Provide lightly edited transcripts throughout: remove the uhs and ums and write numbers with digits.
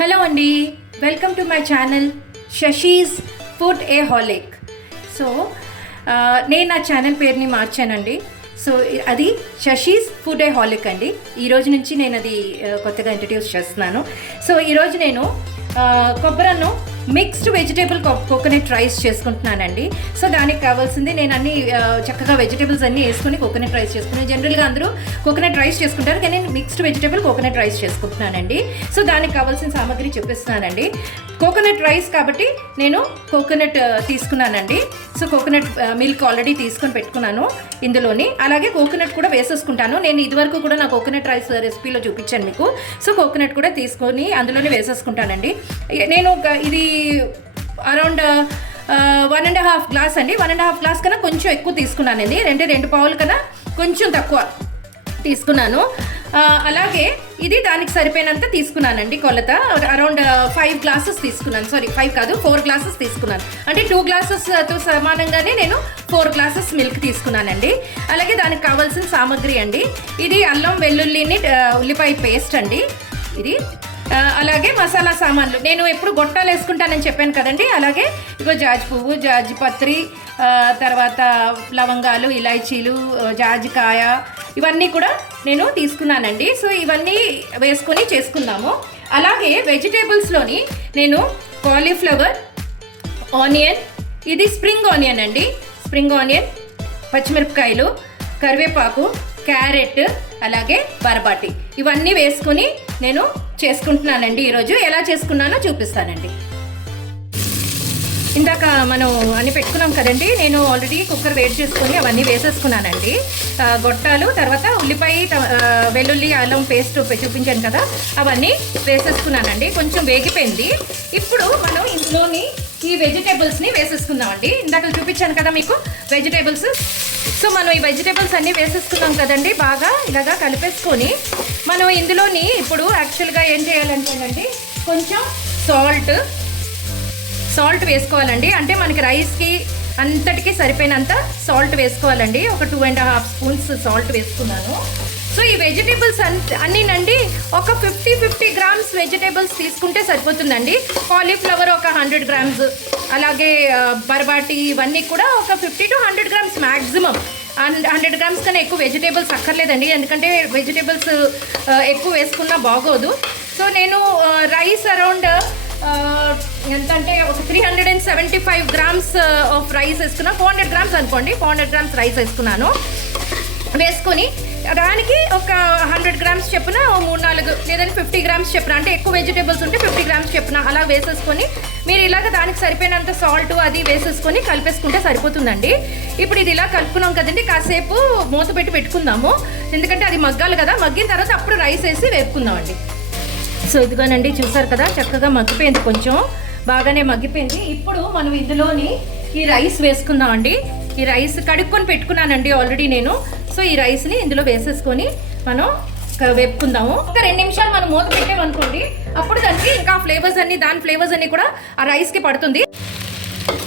Hello అండి, welcome to my channel Shashi's foodaholic. So నేను నా ఛానల్ పేరుని మార్చానండి. సో అది శశీస్ ఫుడ్ ఏ హాలిక్ అండి. ఈరోజు నుంచి నేను అది కొత్తగా ఇంట్రడ్యూస్ చేస్తున్నాను. సో ఈరోజు నేను కొబ్బరన్ను మిక్స్డ్ వెజిటేబుల్ కోకోనట్ రైస్ చేసుకుంటున్నానండి. సో దానికి కావాల్సింది నేను అన్ని చక్కగా వెజిటేబుల్స్ అన్నీ వేసుకొని కోకోనట్ రైస్ చేసుకున్నాను. జనరల్గా అందరూ కోకోనట్ రైస్ చేసుకుంటారు, కానీ నేను మిక్స్డ్ వెజిటేబుల్ కోకోనట్ రైస్ చేసుకుంటున్నానండి. సో దానికి కావాల్సిన సామాగ్రి చూపిస్తున్నానండి. కోకోనట్ రైస్ కాబట్టి నేను కోకోనట్ తీసుకున్నానండి. సో కోకోనట్ మిల్క్ ఆల్రెడీ తీసుకొని పెట్టుకున్నాను ఇందులోని. అలాగే కోకోనట్ కూడా వేసేసుకుంటాను. నేను ఇదివరకు కూడా నా కోకోనట్ రైస్ రెసిపీలో చూపించాను మీకు. సో కోకోనట్ కూడా తీసుకొని అందులోనే వేసేసుకుంటానండి. నేను ఇది అరౌండ్ 1.5 గ్లాస్ అండి. 1.5 గ్లాస్ కన్నా కొంచెం ఎక్కువ తీసుకున్నానండి. 2 పావుల కన్నా కొంచెం తక్కువ తీసుకున్నాను. అలాగే ఇది దానికి సరిపోయినంత తీసుకున్నానండి కొలత. అరౌండ్ 5 గ్లాసెస్ తీసుకున్నాను. సారీ 5 కాదు, 4 గ్లాసెస్ తీసుకున్నాను. అంటే 2 గ్లాసెస్తో సమానంగానే నేను 4 గ్లాసెస్ మిల్క్ తీసుకున్నానండి. అలాగే దానికి కావాల్సిన సామాగ్రి అండి, ఇది అల్లం వెల్లుల్లిని ఉల్లిపాయ పేస్ట్ అండి ఇది. అలాగే మసాలా సామాన్లు నేను ఎప్పుడు గొట్టాలు వేసుకుంటానని చెప్పాను కదండి. అలాగే ఇగో జాజి పువ్వు, జాజి పత్రి, తర్వాత లవంగాలు, ఇలాచీలు, జాజికాయ, ఇవన్నీ కూడా నేను తీసుకున్నానండి. సో ఇవన్నీ వేసుకొని చేసుకుందాము. అలాగే వెజిటేబుల్స్లోని నేను కాలీఫ్లవర్, ఆనియన్, ఇది స్ప్రింగ్ ఆనియన్ అండి, స్ప్రింగ్ ఆనియన్, పచ్చిమిరపకాయలు, కరివేపాకు, క్యారెట్, అలాగే బరబాటి, ఇవన్నీ వేసుకొని నేను చేసుకుంటున్నానండి. ఈరోజు ఎలా చేసుకున్నానో చూపిస్తానండి. ఇందాక మనం అన్నీ పెట్టుకున్నాం కదండి. నేను ఆల్రెడీ కుక్కర్ వేడి చేసుకొని అవన్నీ వేసేసుకున్నానండి. గొట్టాలు, తర్వాత ఉల్లిపాయ, వెల్లుల్లి, అల్లం పేస్ట్ చూపించాను కదా, అవన్నీ వేసేసుకున్నానండి. కొంచెం వేగిపోయింది. ఇప్పుడు మనం ఇందులోని ఈ వెజిటేబుల్స్ని వేసేసుకుందామండి. ఇందాక చూపించాను కదా మీకు వెజిటేబుల్స్. సో మనం ఈ వెజిటేబుల్స్ అన్నీ వేసేసుకున్నాం కదండి. బాగా ఇలాగా కలిపేసుకొని మనం ఇందులోని ఇప్పుడు యాక్చువల్గా ఏం చేయాలంటేనండి, కొంచెం సాల్ట్ వేసుకోవాలండి. అంటే మనకి రైస్కి అంతటికి సరిపోయినంత సాల్ట్ వేసుకోవాలండి. ఒక 2.5 స్పూన్స్ సాల్ట్ వేసుకున్నాను. సో ఈ వెజిటేబుల్స్ అన్నీనండి ఒక 50 గ్రామ్స్ వెజిటేబుల్స్ తీసుకుంటే సరిపోతుందండి. కాలీఫ్లవర్ ఒక 100 గ్రామ్స్, అలాగే బర్బాటి, ఇవన్నీ కూడా ఒక 50 to 100 గ్రామ్స్ మ్యాక్సిమం. 100 గ్రామ్స్ కన్నా ఎక్కువ వెజిటేబుల్స్ అక్కర్లేదండి, ఎందుకంటే వెజిటేబుల్స్ ఎక్కువ వేసుకున్నా బాగోదు. సో నేను రైస్ అరౌండ్ ఎంత అంటే ఒక 375 గ్రామ్స్ ఆఫ్ రైస్ వేసుకున్నాను. 400 గ్రామ్స్ అనుకోండి, 400 గ్రామ్స్ రైస్ వేసుకున్నాను. వేసుకొని దానికి ఒక 100 గ్రామ్స్ చెప్పున 3-4 లేదంటే 50 గ్రామ్స్ చెప్పున, అంటే ఎక్కువ వెజిటేబుల్స్ ఉంటే 50 గ్రామ్స్ చెప్పున అలా వేసేసుకొని మీరు ఇలాగ దానికి సరిపోయినంత సాల్ట్ అది వేసేసుకొని కలిపేసుకుంటే సరిపోతుందండి. ఇప్పుడు ఇది ఇలా కలుపుకున్నాం కదండి, కాసేపు మూత పెట్టుకుందాము, ఎందుకంటే అది మగ్గాలి కదా. మగ్గిన తర్వాత అప్పుడు రైస్ వేసి వేపుకుందామండి. సో ఇదిగోనండి, చూసారు కదా, చక్కగా మగ్గిపోయింది, కొంచెం బాగానే మగ్గిపోయింది. ఇప్పుడు మనం ఇందులోని ఈ రైస్ వేసుకుందామండి. ఈ రైస్ కడుక్కొని పెట్టుకున్నానండి ఆల్రెడీ నేను. సో ఈ రైస్ని ఇందులో వేసేసుకొని మనం వేపుకుందాము. ఒక 2 నిమిషాలు మనం మూత పెట్టామనుకోండి, అప్పుడు దానికి ఇంకా దాని ఫ్లేవర్స్ అన్నీ కూడా ఆ రైస్కి పడుతుంది.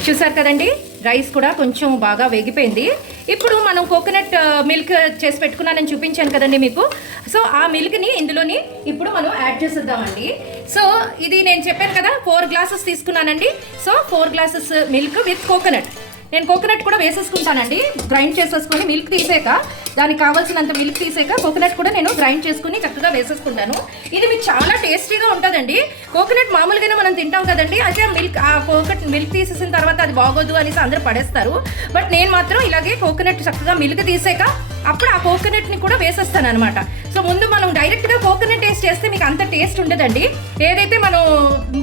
చూసారు కదండి, రైస్ కూడా కొంచెం బాగా వేగిపోయింది. ఇప్పుడు మనం కోకోనట్ మిల్క్ చేసి పెట్టుకున్నానని చూపించాను కదండి మీకు. సో ఆ మిల్క్ని ఇందులోని ఇప్పుడు మనం యాడ్ చేసేద్దామండి. సో ఇది నేను చెప్పాను కదా, 4 గ్లాసెస్ తీసుకున్నానండి. So 4 glasses milk with coconut. నేను కోకోనట్ కూడా వేసేసుకుంటానండి, గ్రైండ్ చేసేసుకొని మిల్క్ తీసాక, దానికి కావాల్సినంత మిల్క్ తీసాక కోకోనట్ కూడా నేను గ్రైండ్ చేసుకుని చక్కగా వేసేసుకుంటాను. ఇది మీకు చాలా టేస్టీగా ఉంటుందండి. కోకోనట్ మామూలుగానే మనం తింటాం కదండి, అయితే కోకోనట్ మిల్క్ తీసేసిన తర్వాత అది బాగోదు అనేసి అందరూ పడేస్తారు. బట్ నేను మాత్రం ఇలాగే కోకోనట్ చక్కగా మిల్క్ తీసాక అప్పుడు ఆ కోకోనట్ని కూడా వేసేస్తాను అనమాట. సో ముందు మనం డైరెక్ట్గా కోకోనట్ టేస్ట్ చేస్తే మీకు అంత టేస్ట్ ఉండదండి. ఏదైతే మనం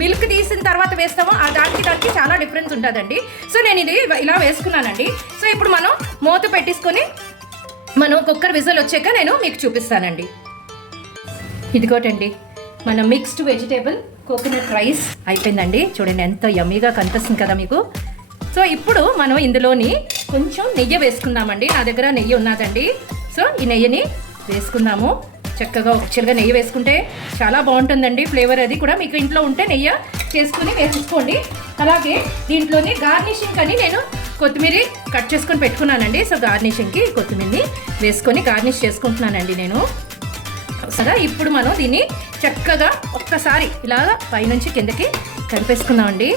మిల్క్ తీసిన తర్వాత వేస్తామో దానికి చాలా డిఫరెన్స్ ఉంటుందండి. సో నేను ఇది ఇలా వేసుకున్నానండి. సో ఇప్పుడు మనం మూత పెట్టేసుకొని మనం కుక్కర్ విజిల్ వచ్చాక నేను మీకు చూపిస్తానండి. ఇదిగోటండి, మన మిక్స్డ్ వెజిటేబుల్ కోకోనట్ రైస్ అయిపోయిందండి. చూడండి ఎంత యమ్మీగా కనిపిస్తుంది కదా మీకు. సో ఇప్పుడు మనం ఇందులోని కొంచెం నెయ్యి వేసుకుందామండి. నా దగ్గర నెయ్యి ఉన్నదండి. సో ఈ నెయ్యిని వేసుకుందాము. చక్కగా యాక్చువల్గా నెయ్యి వేసుకుంటే చాలా బాగుంటుందండి ఫ్లేవర్. అది కూడా మీకు ఇంట్లో ఉంటే నెయ్యి చేసుకుని వేసుకోండి. అలాగే దీంట్లోని గార్నిషింగ్ అని నేను కొత్తిమీర కట్ చేసుకొని పెట్టుకున్నానండి. సో గార్నిషింగ్కి కొత్తిమీరని వేసుకొని గార్నిష్ చేసుకుంటున్నానండి నేను. సరే ఇప్పుడు మనం దీన్ని చక్కగా ఒక్కసారి ఇలాగా పైనుంచి కిందకి కలిపేసుకుందామండి.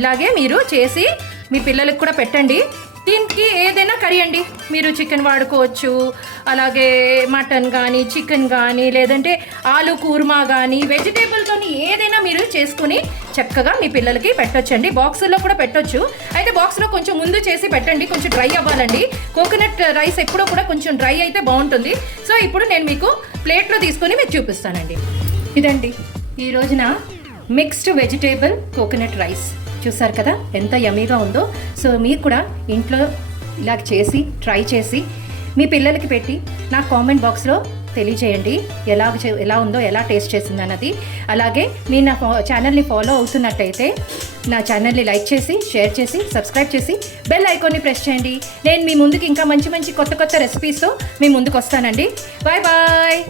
ఇలాగే మీరు చేసి మీ పిల్లలకు కూడా పెట్టండి. దీనికి ఏదైనా కర్రీ అండి, మీరు చికెన్ వాడుకోవచ్చు, అలాగే మటన్ కానీ చికెన్ కానీ లేదంటే ఆలు కూర్మా కానీ వెజిటేబుల్తో ఏదైనా మీరు చేసుకుని చక్కగా మీ పిల్లలకి పెట్టొచ్చండి. బాక్సుల్లో కూడా పెట్టొచ్చు. అయితే బాక్స్లో కొంచెం ముందు చేసి పెట్టండి, కొంచెం డ్రై అవ్వాలండి. కోకోనట్ రైస్ ఎప్పుడూ కూడా కొంచెం డ్రై అయితే బాగుంటుంది. సో ఇప్పుడు నేను మీకు ప్లేట్లో తీసుకొని మీకు చూపిస్తానండి. ఇదండి ఈ రోజున మిక్స్డ్ వెజిటేబుల్ కోకోనట్ రైస్. చూసారు కదా ఎంత యమ్మీగా ఉందో. సో మీరు కూడా ఇంట్లో ఇలా చేసి ట్రై చేసి మీ పిల్లలకి పెట్టి నా కామెంట్ బాక్స్లో తెలియజేయండి ఎలా ఉందో, ఎలా టేస్ట్ చేసింది అన్నది. అలాగే మీరు నా ఛానల్ని ఫాలో అవుతున్నట్టయితే నా ఛానల్ని లైక్ చేసి షేర్ చేసి సబ్స్క్రైబ్ చేసి బెల్ ఐకాన్ని ప్రెస్ చేయండి. నేను మీ ముందుకు ఇంకా మంచి మంచి కొత్త రెసిపీస్తో మీ ముందుకు వస్తానండి. Bye bye.